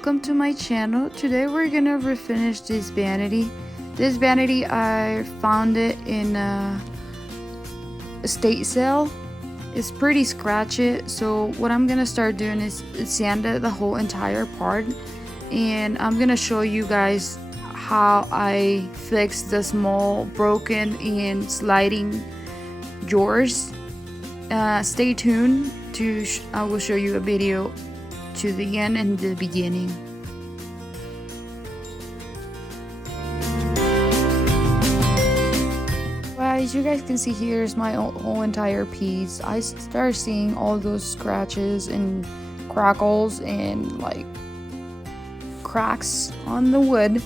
welcome to my channel. Today we're gonna refinish this vanity. This vanity, I found it in a estate sale. It's pretty scratchy, so what I'm gonna start doing is sand it the whole entire part, and I'm gonna show you guys how I fix the small broken and sliding drawers. Stay tuned to I will show you a video to the end and the beginning. Well, as you guys can see, here is my whole entire piece. I start seeing all those scratches and crackles and like cracks on the wood.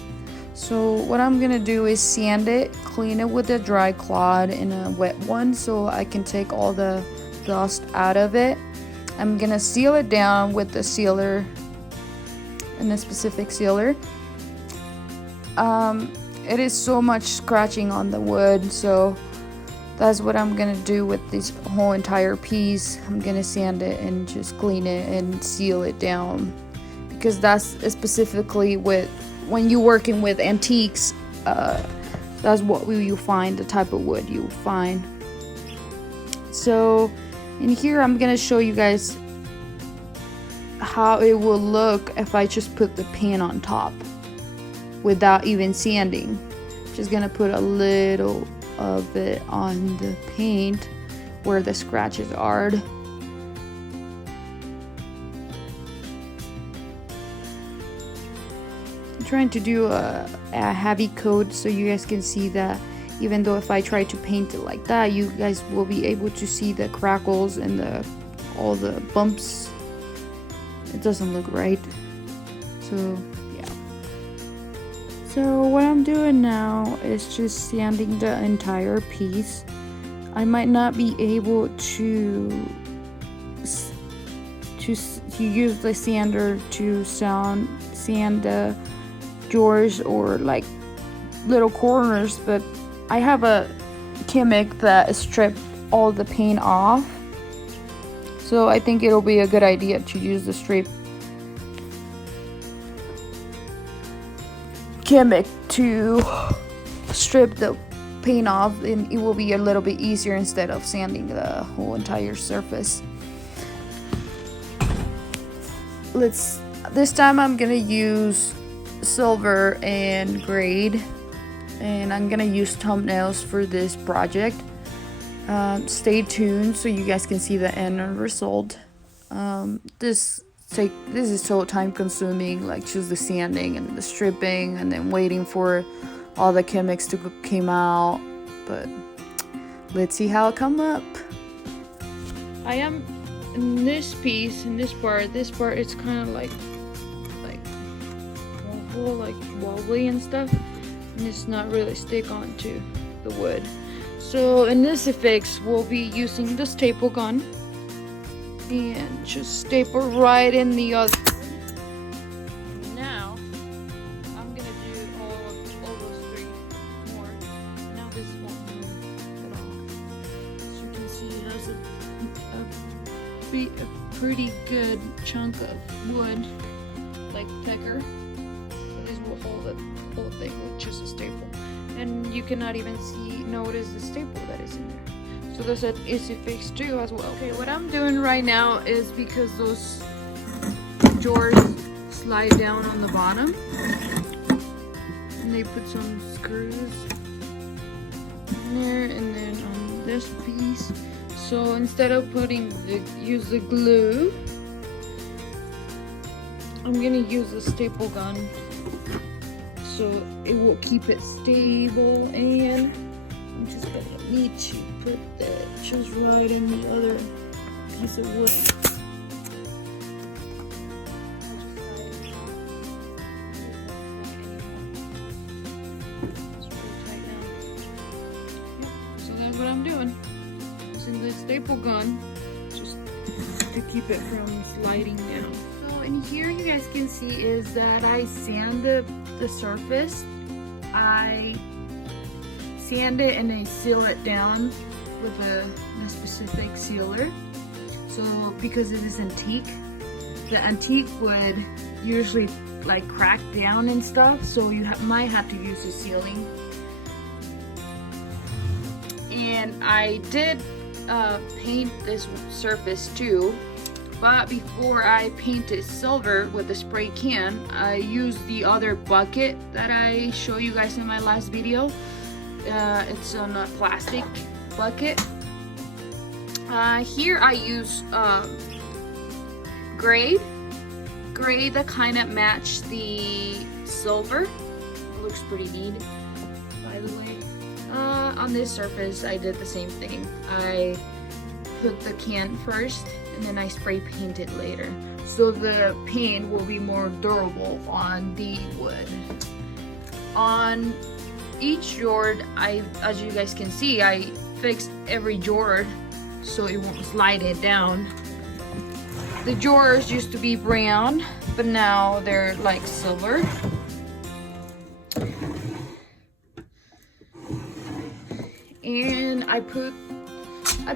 So what I'm gonna do is sand it, clean it with a dry cloth and a wet one so I can take all the dust out of it. I'm gonna seal it down with the sealer, and a specific sealer. It is so much scratching on the wood, so that's what I'm gonna do with this whole entire piece. I'm gonna sand it and just clean it and seal it down, because that's specifically with when you're working with antiques, that's what you find, the type of wood you find. So in here I'm gonna show you guys how it will look if I just put the paint on top without even sanding. Just gonna put a little of it on the paint where the scratches are. Trying to do a heavy coat so you guys can see that even though if I try to paint it like that, you guys will be able to see the crackles and all the bumps. It doesn't look right. So yeah, so what I'm doing now is just sanding the entire piece. I might not be able to use the sander to sand the drawers or like little corners, but I have a chemic that strips all the paint off, so I think it'll be a good idea to use the strip chemic to strip the paint off, and it will be a little bit easier instead of sanding the whole entire surface. This time I'm gonna use silver and grade, and I'm gonna use thumbnails for this project. Stay tuned so you guys can see the end result. This is so time consuming, like just the sanding and the stripping and then waiting for all the chemics to come out, but let's see how it come up. I am in this piece, in this part it's kind of like wobbly and stuff, and it's not really stick onto the wood. So in this fix we'll be using the staple gun and just staple right in the other. And now I'm gonna do all those three more. Now this won't move at all. As you can see, it has a pretty good chunk of wood, like thicker. This will hold the whole thing with just a staple, and you cannot even notice the staple that is in there. So that's an easy fix too as well. Okay, what I'm doing right now is, because those drawers slide down on the bottom, and they put some screws in there and then on this piece. So instead of use the glue, I'm gonna use a staple gun so it will keep it stable, and I'm just gonna need to put that just right in the other piece of wood. It's really tight now. Yep, so that's what I'm doing. Using the staple gun just to keep it from sliding down. So in here you guys can see is that I sand the surface. I sand it and I seal it down with a specific sealer. So because it is antique, the antique wood usually like crack down and stuff, so you might have to use a sealing. And I did paint this surface too, but before I painted silver with the spray can, I used the other bucket that I showed you guys in my last video. It's on a plastic bucket. Here I use gray that kind of matched the silver. It looks pretty neat, by the way. On this surface I did the same thing. I put the can first and then I spray paint it later, so the paint will be more durable on the wood. On each joard, as you guys can see, I fixed every joard so it won't slide it down. The drawers used to be brown, but now they're like silver. And I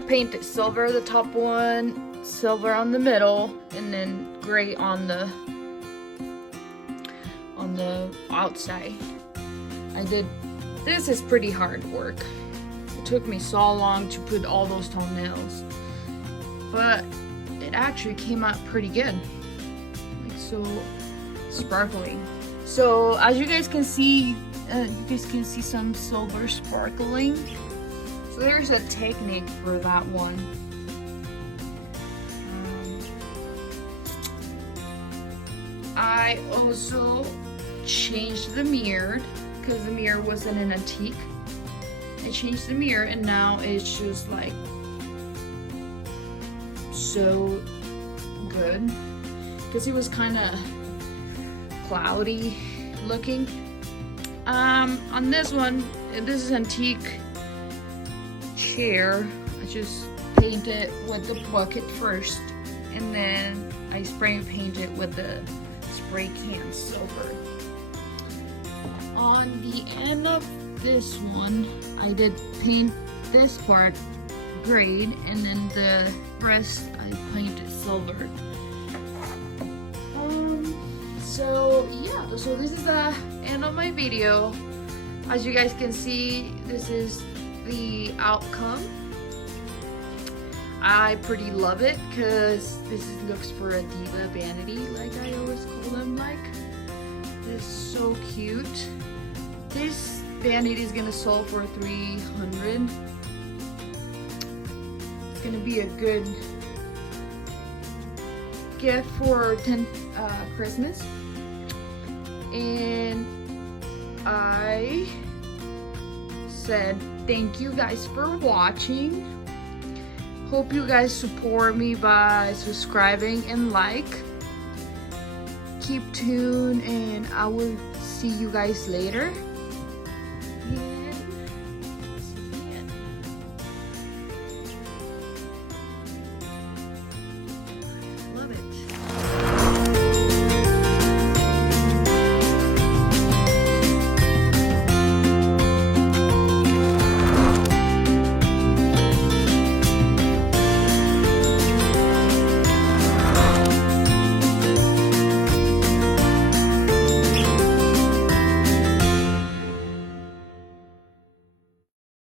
painted silver the top one, silver on the middle, and then gray on the outside. This is pretty hard work. It took me so long to put all those toenails, but it actually came out pretty good, like so sparkling. So as you guys can see some silver sparkling. So there's a technique for that one. I also changed the mirror because the mirror wasn't an antique. I changed the mirror and now it's just like so good because it was kind of cloudy looking. On this one, this is antique chair. I just painted with the bucket first and then I spray painted with the spray can silver. On the end of this one, I did paint this part gray and then the rest I painted silver. So yeah, so this is the end of my video. As you guys can see, this is the outcome. I pretty love it because this looks for a diva vanity, like I always call them. Like, this is so cute. This vanity is gonna sell for $300. It's gonna be a good gift for Christmas. And I said thank you guys for watching. Hope you guys support me by subscribing and like. Keep tuned and I will see you guys later.